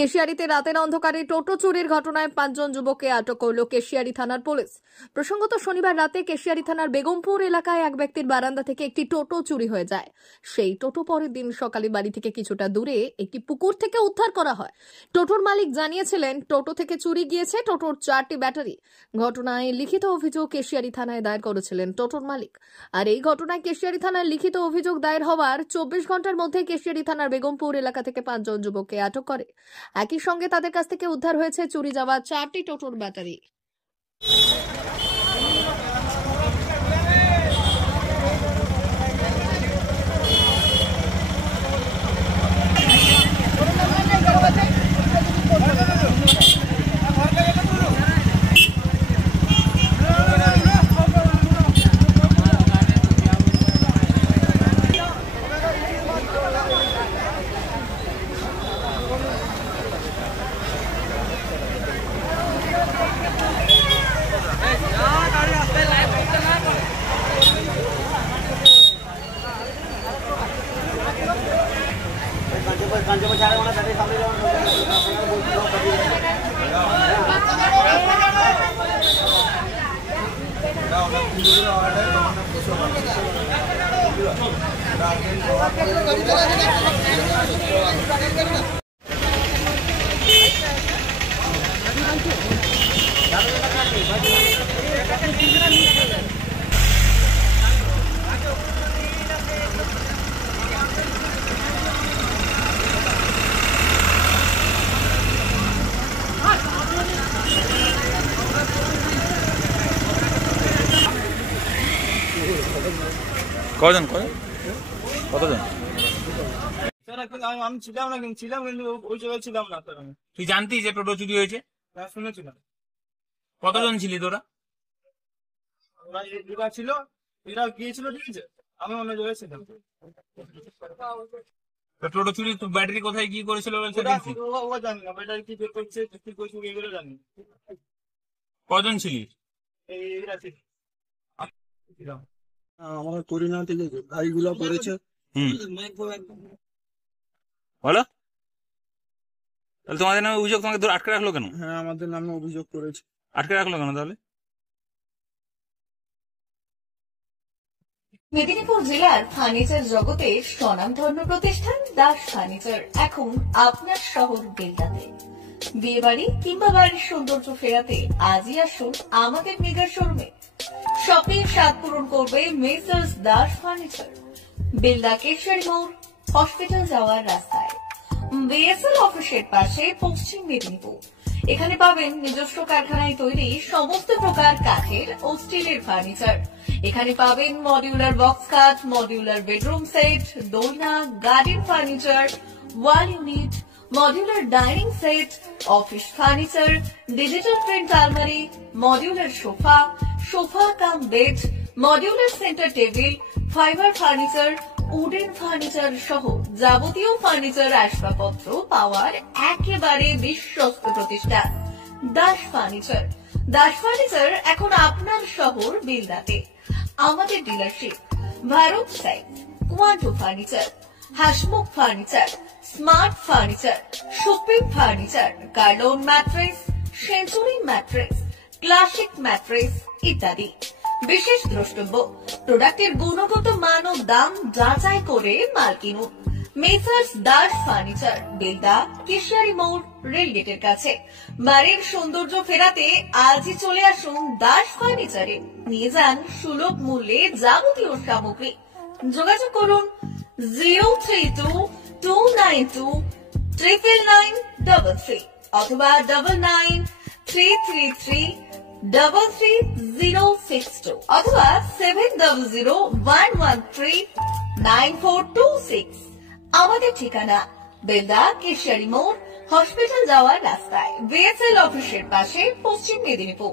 কেশিয়ারিতে রাতের অন্ধকারে টোটো চুরির ঘটনায় 5 জন যুবককে আটক করল কেশিয়ারি থানার পুলিশ। প্রসঙ্গত শনিবার রাতে কেশিয়ারি থানার বেগমপুর এলাকায় এক ব্যক্তির বারান্দা থেকে একটি টোটো চুরি হয়ে যায়। সেই টোটো পরের দিন সকালে বাড়ি থেকে কিছুটা দূরে একটি পুকুর থেকে উদ্ধার করা হয়। টোটোর মালিক জানিয়েছিলেন টোটো থেকে চুরি গিয়েছে টোটোর 4টি ব্যাটারি। ঘটনায় লিখিত অভিযোগ কেশিয়ারি থানায় দায়ের করেছিলেন টোটোর মালিক। আর এই ঘটনায় কেশিয়ারি থানায় লিখিত অভিযোগ দায়ের হওয়ার 24 ঘন্টার মধ্যে কেশিয়ারি থানার বেগমপুর এলাকা থেকে 5 জন যুবককে আটক করে। একই সঙ্গে তাদের কাছ থেকে উদ্ধার হয়েছে চুরি যাওয়া 4টি টোটোর ব্যাটারি। কজন কতজন? আমি ছিলাম না, কিন্তু ওই জায়গায় ছিলাম না। তুই জানতিস যে টোটো চুরি হয়েছে? শুনেছিলাম। কতজন ছিলি তোরা? ওরা ছিল, এরা গিয়েছিল, ঠিক আছে, আমি অন্য জায়গায় ছিলাম। টোটো চুরি ব্যাটারি কোথায় কি করেছিল জানি না, ব্যাটারি কি বের করছে, কি করছে এগুলো জানি। কজন ছিলি? আমার করিনা থেকে গাড়িগুলো করেছে। বলো, তাহলে তোমাদের নামে অভিযোগ, তোমাকে আটকে রাখলো কেন? হ্যাঁ, আমাদের নামে অভিযোগ করেছে। আটকে রাখলো কেন তাহলে? মেদিনীপুর জেলার ফার্নিচার জগতের স্বনামধন্য প্রতিষ্ঠান দাস ফার্নিচার এখন আপনার শহর বেলদাতে। বিয়ে বাড়ি কিংবা বাড়ির সৌন্দর্য ফেরাতে আজই আসুন আমাদের মেগা শোরুমে। শপিং স্বাদ পূরণ করবে মেসার্স দাস ফার্নিচার, বেলদা কেশিয়ারি মোড়, হসপিটাল যাওয়ার রাস্তায়, বিএসএল অফিসের পাশে, পশ্চিম মেদিনীপুর। এখানে পাবেন নিজস্ব কারখানায় তৈরি সমস্ত প্রকার কাঠের ও স্টিলের ফার্নিচার। এখানে পাবেন মডিউলার বক্স খাট, মডিউলার বেডরুম সেট, দোলনা, garden furniture, wall unit, modular dining set, office furniture, digital print আলমারি, modular sofa, sofa cum bed, modular centre table, fibre furniture, wooden furniture সহ যাবতীয় ফার্নিচার আসবাবপত্র পাওয়ার একেবারে বিশ্বস্ত প্রতিষ্ঠান দাস ফার্নিচার। দাস ফার্নিচার এখন আপনার শহর বেলদাতে। আমাদের ডিলারশিপ ভারত সাইড, কোয়ান্টো furniture, Hasmukh furniture, smart furniture, shopping furniture, Kurlon mattress, century mattress, classic mattress ইত্যাদি। বিশেষ দ্রষ্টব্য, প্রোডাক্টের গুণগত মান ও দাম যাচাই করে মাল কিনুন। মেসার্স দাস ফার্নিচার, বেলদা কেশিয়ারি মোড়, রেলগেটের কাছে। বাড়ির সৌন্দর্য ফেরাতে আজই চলে আসুন দাস ফার্নিচারে। নিয়ে যান সুলভ মূল্যে যাবতীয় সামগ্রী। যোগাযোগ করুন 03229299933 অথবা 9933333062 অথবা 7001139426। আমাদের ঠিকানা বেলদা কেশিয়ারি মোড়, হসপিটাল যাওয়ার রাস্তায়, বিএসএল অফিসের পাশে, পশ্চিম মেদিনীপুর।